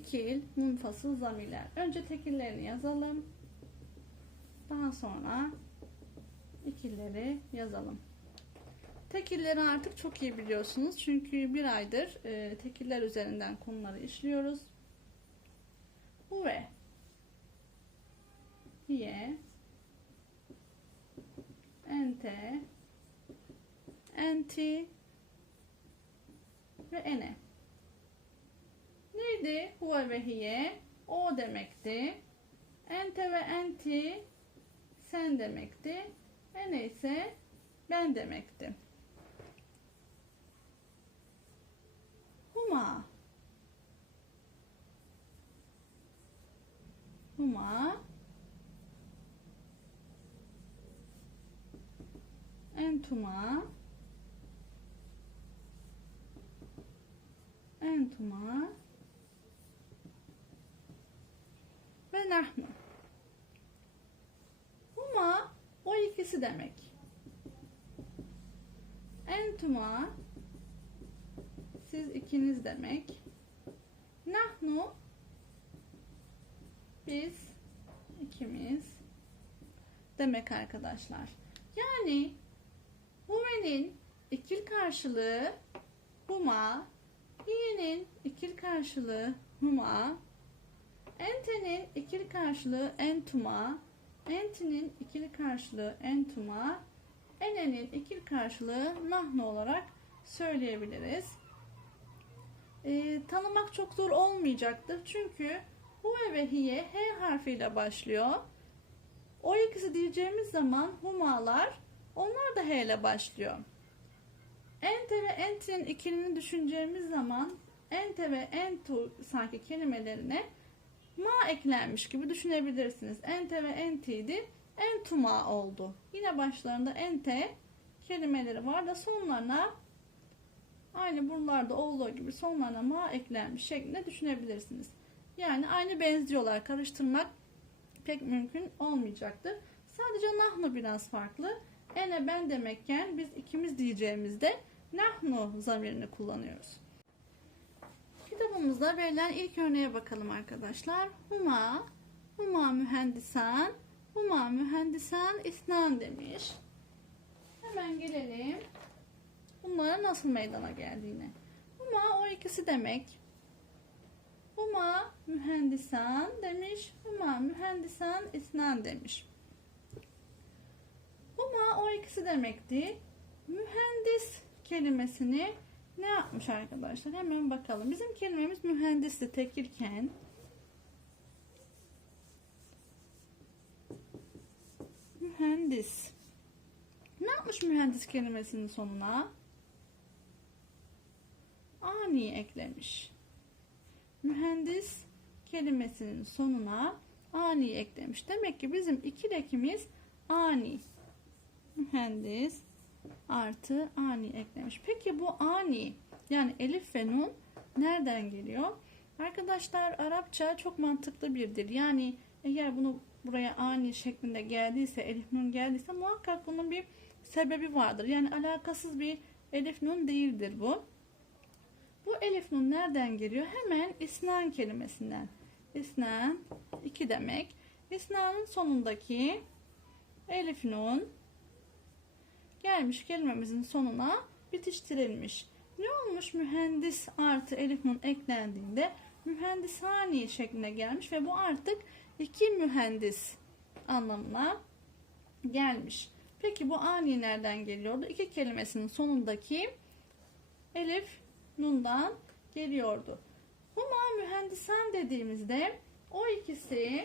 İkil, munfasıl zamirler. Önce tekillerini yazalım. Daha sonra ikilleri yazalım. Tekilleri artık çok iyi biliyorsunuz. Çünkü bir aydır e, tekiller üzerinden konuları işliyoruz. Huve, hiye, ente, enti ve ene. Neydi? Huve ve hiye o demekti. Ente ve enti sen demekti. Ene ise ben demekti. Huma Huma Entuma Entuma ve nahnu. Huma o ikisi demek. Entuma siz ikiniz demek. Nahnu biz ikimiz demek arkadaşlar. Yani huvenin ikil karşılığı huma, hiyenin ikil karşılığı huma, entenin ikili karşılığı entuma, entinin ikili karşılığı entuma, enenin ikili karşılığı nahnu olarak söyleyebiliriz. Ee, tanımak çok zor olmayacaktır. Çünkü huve ve hiye H harfiyle başlıyor. O ikisi diyeceğimiz zaman humalar onlar da H ile başlıyor. Ente ve entinin ikilini düşüneceğimiz zaman ente ve entu sanki kelimelerine ma eklenmiş gibi düşünebilirsiniz. Ente ve entiydi. Entuma oldu. Yine başlarında ente kelimeleri var da sonlarına aynı buralarda olduğu gibi sonlarına ma eklenmiş şeklinde düşünebilirsiniz. Yani aynı benziyorlar. Karıştırmak pek mümkün olmayacaktır. Sadece nahnu biraz farklı. Ene ben demekken biz ikimiz diyeceğimizde nahnu zamirini kullanıyoruz. Kitabımızda verilen ilk örneğe bakalım arkadaşlar. Huma, huma mühendisan, huma mühendisan isnan demiş. Hemen gelelim. Bunlara nasıl meydana geldiğine. Huma o ikisi demek. Huma mühendisan demiş. Huma mühendisan isnan demiş. Huma o ikisi demekti. Mühendis kelimesini ne yapmış arkadaşlar? Hemen bakalım. Bizim kelimemiz mühendisti tekilken. Mühendis. Ne yapmış mühendis kelimesinin sonuna? Ani eklemiş. Mühendis kelimesinin sonuna ani eklemiş. Demek ki bizim iki ekimiz ani. Mühendis artı ani eklemiş. Peki bu ani yani elif ve nun nereden geliyor? Arkadaşlar Arapça çok mantıklı bir dil. Yani eğer bunu buraya ani şeklinde geldiyse, elif nun geldiyse muhakkak bunun bir sebebi vardır. Yani alakasız bir elif nun değildir bu. Bu elif nun nereden geliyor? Hemen isnan kelimesinden. İsnan iki demek. İsnanın sonundaki elif nun gelmiş kelimemizin sonuna bitiştirilmiş. Ne olmuş? Mühendis artı elif nun eklendiğinde mühendishani şekline gelmiş ve bu artık iki mühendis anlamına gelmiş. Peki bu ani nereden geliyordu? İki kelimesinin sonundaki elif nundan geliyordu. Huma mühendisan dediğimizde o ikisi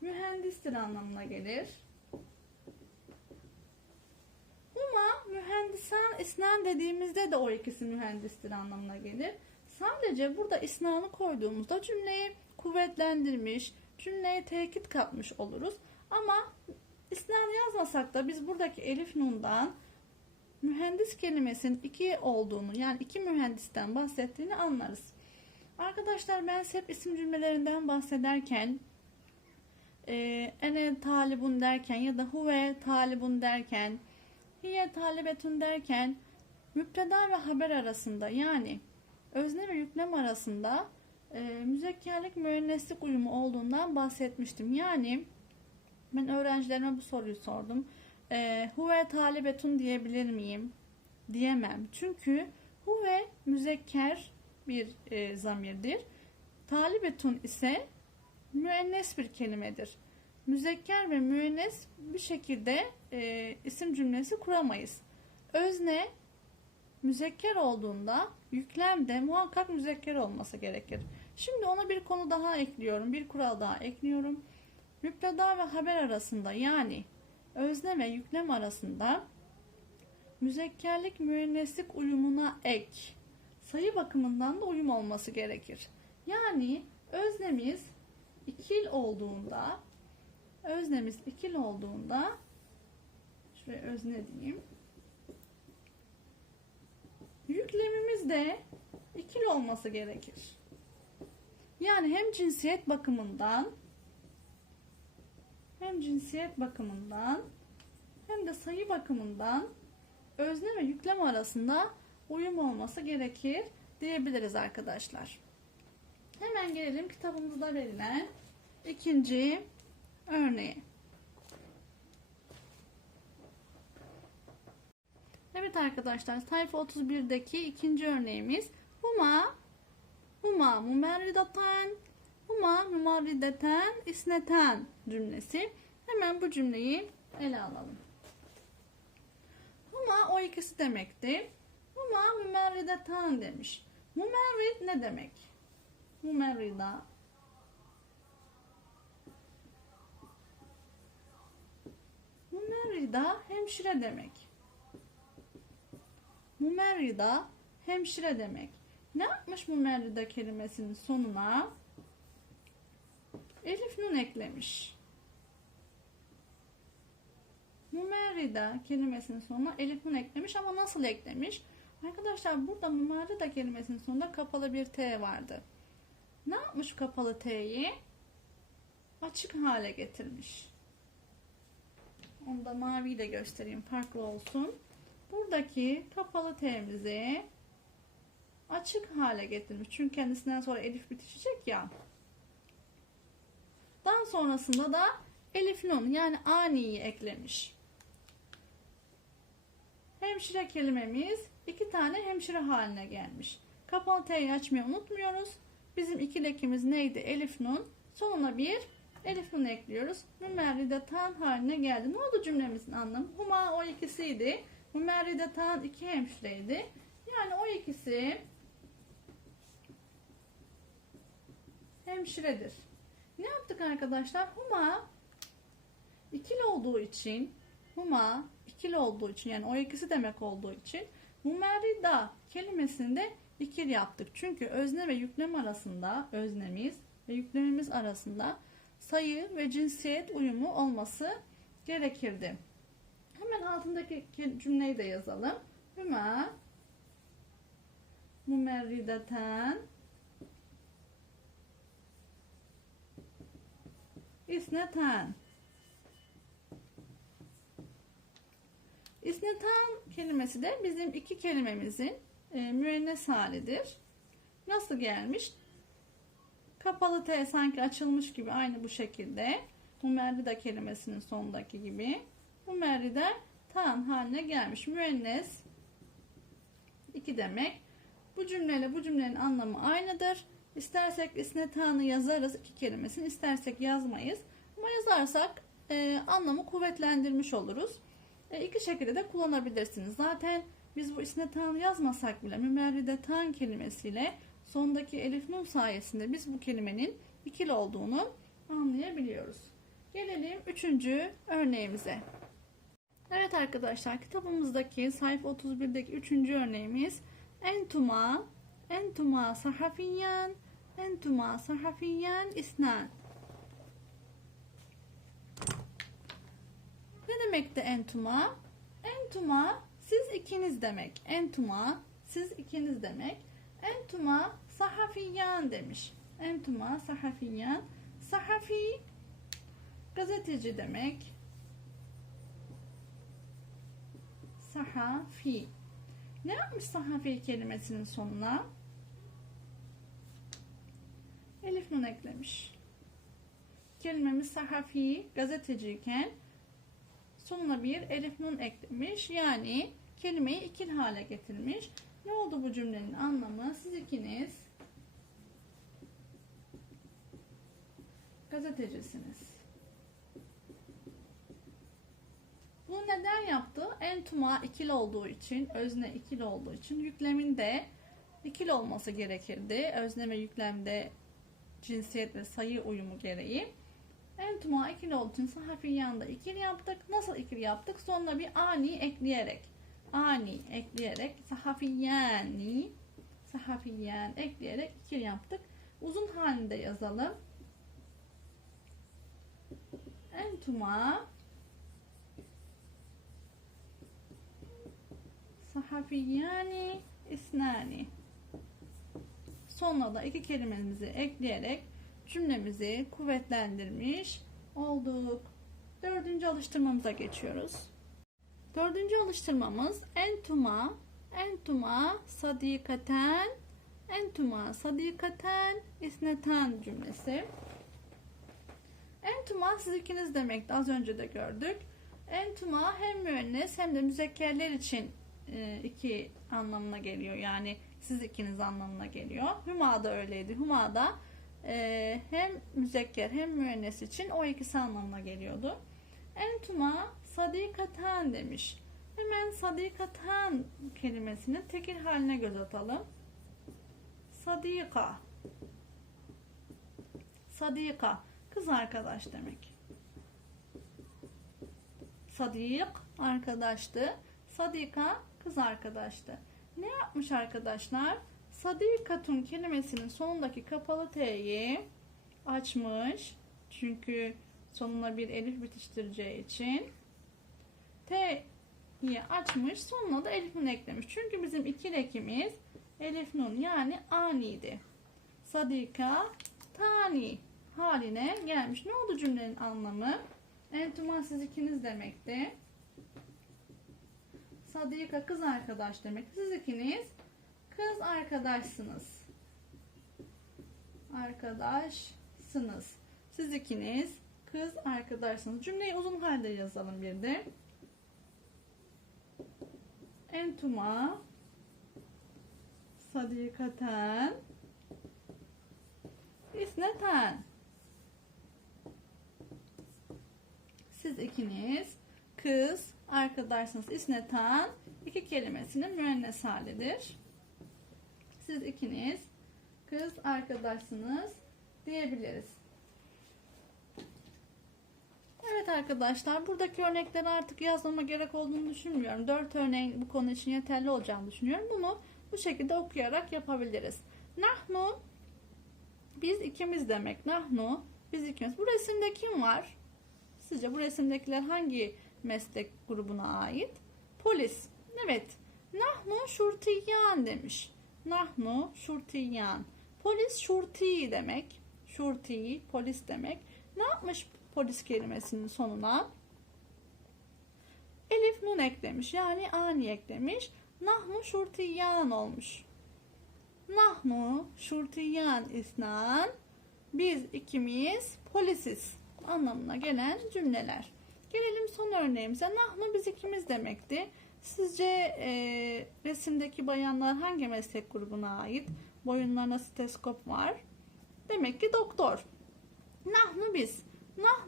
mühendistir anlamına gelir. Huma mühendisan isnan dediğimizde de o ikisi mühendistir anlamına gelir. Sadece burada isnanı koyduğumuzda cümleyi kuvvetlendirmiş, cümleye tekit katmış oluruz. Ama isnan yazmasak da biz buradaki elif nundan mühendis kelimesinin iki olduğunu yani iki mühendisten bahsettiğini anlarız. Arkadaşlar ben hep isim cümlelerinden bahsederken e, ene talibun derken ya da huve talibun derken hiye talibetun derken müpteda ve haber arasında yani özne ve yüklem arasında e, müzekkerlik müenneslik uyumu olduğundan bahsetmiştim. Yani ben öğrencilerime bu soruyu sordum. E, huve talibetun diyebilir miyim? Diyemem. Çünkü huve müzekker bir e, zamirdir. Talibetun ise müennes bir kelimedir. Müzekker ve müennes bir şekilde e, isim cümlesi kuramayız. Özne müzekker olduğunda yüklem de muhakkak müzekker olması gerekir. Şimdi ona bir konu daha ekliyorum. Bir kural daha ekliyorum. Müpteda ve haber arasında yani özne ve yüklem arasında müzekkerlik müenneslik uyumuna ek sayı bakımından da uyum olması gerekir. Yani öznemiz ikil olduğunda öznemiz ikil olduğunda şuraya özne diyeyim. Yüklemimiz de ikil olması gerekir. Yani hem cinsiyet bakımından hem cinsiyet bakımından hem de sayı bakımından özne ve yüklem arasında uyum olması gerekir diyebiliriz arkadaşlar. Hemen gelelim kitabımızda verilen ikinci örneğe. Evet arkadaşlar sayfa 31'deki ikinci örneğimiz Huma Huma mumerridatan Huma mumerrideten isneten cümlesi. Hemen bu cümleyi ele alalım. Huma o ikisi demekti. Huma mumerridatan demiş. Mumerrid ne demek? Mumerrida Mumerrida hemşire demek. Mumerrida hemşire demek. Ne yapmış mumerrida kelimesinin sonuna? Elif nun eklemiş. Mumerrida kelimesinin sonuna elif nun eklemiş ama nasıl eklemiş? Arkadaşlar burada mumerrida kelimesinin sonunda kapalı bir T vardı. Ne yapmış kapalı T'yi? Açık hale getirmiş. Onu da maviyle göstereyim farklı olsun. Buradaki kapalı T'mizi açık hale getirmiş. Çünkü kendisinden sonra elif bitişecek ya. Daha sonrasında da elif nun yani ani'yi eklemiş. Hemşire kelimemiz iki tane hemşire haline gelmiş. Kapalı T'yi açmayı unutmuyoruz. Bizim iki lekimiz neydi? Elif nun. Sonuna bir elif nun ekliyoruz. Mümerride tan haline geldi. Ne oldu cümlemizin anlamı? Huma o ikisiydi. Mümerride tan iki hemşireydi. Yani o ikisi hemşiredir. Ne yaptık arkadaşlar? Huma ikili olduğu için huma ikili olduğu için yani o ikisi demek olduğu için mumerrida kelimesinde ikil yaptık. Çünkü özne ve yüklem arasında öznemiz ve yüklemimiz arasında sayı ve cinsiyet uyumu olması gerekirdi. Hemen altındaki cümleyi de yazalım. Hüma mumerrideten isneten İsneten kelimesi de bizim iki kelimemizin e, müennes halidir. Nasıl gelmiş? Kapalı T sanki açılmış gibi aynı bu şekilde. Mumerrida kelimesinin sondaki gibi. Mumerrida tan haline gelmiş. Müennes iki demek. Bu cümleyle bu cümlenin anlamı aynıdır. İstersek isnetanı yazarız iki kelimesini, istersek yazmayız. Ama yazarsak e, anlamı kuvvetlendirmiş oluruz. E, iki şekilde de kullanabilirsiniz. Zaten biz bu isnetan yazmasak bile mümerride tan kelimesiyle sondaki elif nun sayesinde biz bu kelimenin ikili olduğunu anlayabiliyoruz. Gelelim üçüncü örneğimize. Evet arkadaşlar kitabımızdaki sayfa 31'deki üçüncü örneğimiz entuma entuma sahafiyen entuma sahafiyen isnan Ne demekti entuma? Entuma siz ikiniz demek. Entuma siz ikiniz demek. Entuma sahafiyan demiş. Entuma sahafiyan. Sahafi gazeteci demek. Sahafi. Ne yapmış sahafi kelimesinin sonuna? Elif nun eklemiş. Kelimemiz sahafi, gazeteciyken sonuna bir elif nun eklemiş. Yani kelimeyi ikil hale getirmiş. Ne oldu bu cümlenin anlamı? Siz ikiniz gazetecisiniz. Bunu neden yaptı? Entuma ikil olduğu için, özne ikil olduğu için yüklemin de ikil olması gerekirdi. Özne ve yüklemde cinsiyet ve sayı uyumu gereği. Entuma ikil olduğu için sahafiyanda ikil yaptık. Nasıl ikil yaptık? Sonuna bir ani ekleyerek. Ani ekleyerek sahafiyani sahafiyen ekleyerek ikil yaptık. Uzun halinde yazalım. Entuma sahafiyani isnani sonuna da iki kelimemizi ekleyerek cümlemizi kuvvetlendirmiş olduk. Dördüncü alıştırmamıza geçiyoruz. Dördüncü alıştırmamız entuma entuma sadikaten entuma sadikaten isneten cümlesi. Entuma siz ikiniz demekti. Az önce de gördük. Entuma hem müennes hem de müzekkerler için e, iki anlamına geliyor. Yani siz ikiniz anlamına geliyor. Hüma da öyleydi. Hüma da e, hem müzekker hem müennes için o ikisi anlamına geliyordu. Entuma sadikatan demiş. Hemen sadikatan kelimesinin tekil haline göz atalım. Sadika. Sadika. Kız arkadaş demek. Sadik arkadaştı. Sadika kız arkadaştı. Ne yapmış arkadaşlar? Sadikatun kelimesinin sonundaki kapalı T'yi açmış. Çünkü sonuna bir elif bitiştireceği için. T'yi açmış. Sonuna da elif nun eklemiş. Çünkü bizim iki ekimiz elif nun yani aniydi. Sadika tani haline gelmiş. Ne oldu cümlenin anlamı? Entuma siz ikiniz demekti. Sadika kız arkadaş demek. Siz ikiniz kız arkadaşsınız. Arkadaşsınız. Siz ikiniz kız arkadaşsınız. Cümleyi uzun halde yazalım bir de. Entuma sadikaten isneten siz ikiniz kız arkadaşsınız. İsneten iki kelimesinin müennes halidir. Siz ikiniz kız arkadaşsınız diyebiliriz. Evet arkadaşlar buradaki örnekleri artık yazmama gerek olduğunu düşünmüyorum. Dört örneğin bu konu için yeterli olacağını düşünüyorum. Bunu bu şekilde okuyarak yapabiliriz. Nahnu biz ikimiz demek. Nahnu biz ikimiz. Bu resimde kim var? Sizce bu resimdekiler hangi meslek grubuna ait? Polis. Evet. Nahnu şurtiyan demiş. Nahnu şurtiyan. Polis şurti demek. Şurti polis demek. Ne yapmış polis kelimesinin sonuna? Elif nun eklemiş. Yani ani eklemiş. Nahnu şurtiyan olmuş. Nahnu şurtiyan isnan. Biz ikimiz polisiz anlamına gelen cümleler. Gelelim son örneğimize. Nahnu biz ikimiz demekti. Sizce e, resimdeki bayanlar hangi meslek grubuna ait? Boyunlarına steskop var. Demek ki doktor. Nahnu biz.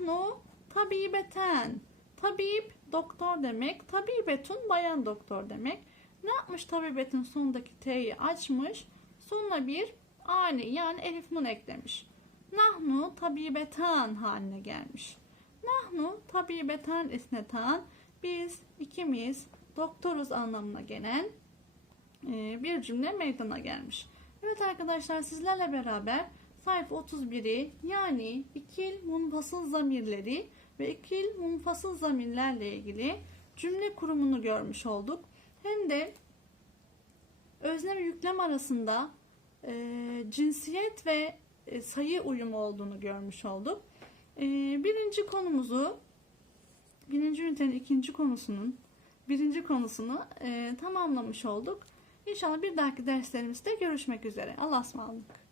Nahnu tabibeten. Tabip doktor demek. Tabibetun bayan doktor demek. Ne yapmış tabibetin sonundaki T'yi açmış. Sonuna bir ani yani elif nun eklemiş. Nahnu tabibetan haline gelmiş. Nahnu tabibeten isnetan biz ikimiz doktoruz anlamına gelen e, bir cümle meydana gelmiş. Evet arkadaşlar sizlerle beraber sayfa 31'i yani ikil munfasıl zamirleri ve ikil munfasıl zamirlerle ilgili cümle kurumunu görmüş olduk. Hem de özne ve yüklem arasında e, cinsiyet ve e, sayı uyumu olduğunu görmüş olduk. E, birinci konumuzu, birinci ünitenin ikinci konusunun birinci konusunu e, tamamlamış olduk. İnşallah bir dahaki derslerimizde görüşmek üzere. Allah'a ısmarladık.